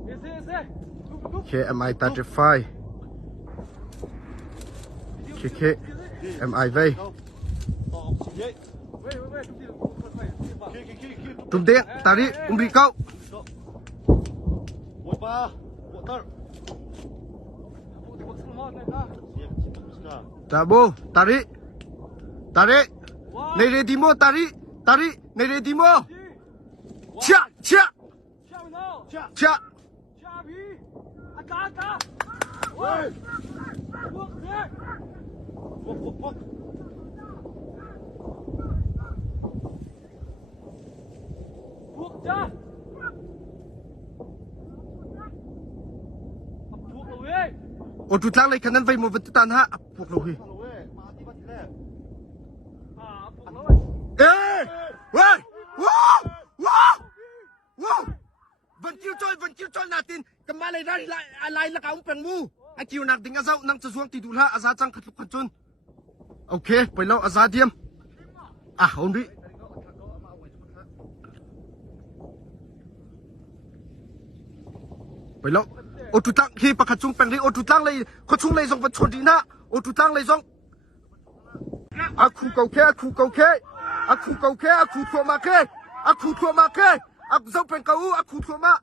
KMI 35 KMI về trung điện ta đi đi câu ta bố ta đi này để đi mua ta đi này để đi mua chạ ô tụt lang lấy khả năng vay một vật tàn ha buộc lôi ê wow vẫn chiêu chơi là tin cầm ba lại lại là cả ông bèn mu anh chiêu nặng tính azau nặng xuống thì đủ ha azar trăng khát khát chun ok bây lâu azar diêm à ổn đi bây lâu ô tụt lang khi bạc khát chung bèn đi ô tụt lang lấy khát chung lấy dòng vật chôn đi na ô tụt lang lấy dòng à khu cầu khe à khu thua mà khe à dòng bèn cầu à khu thua mà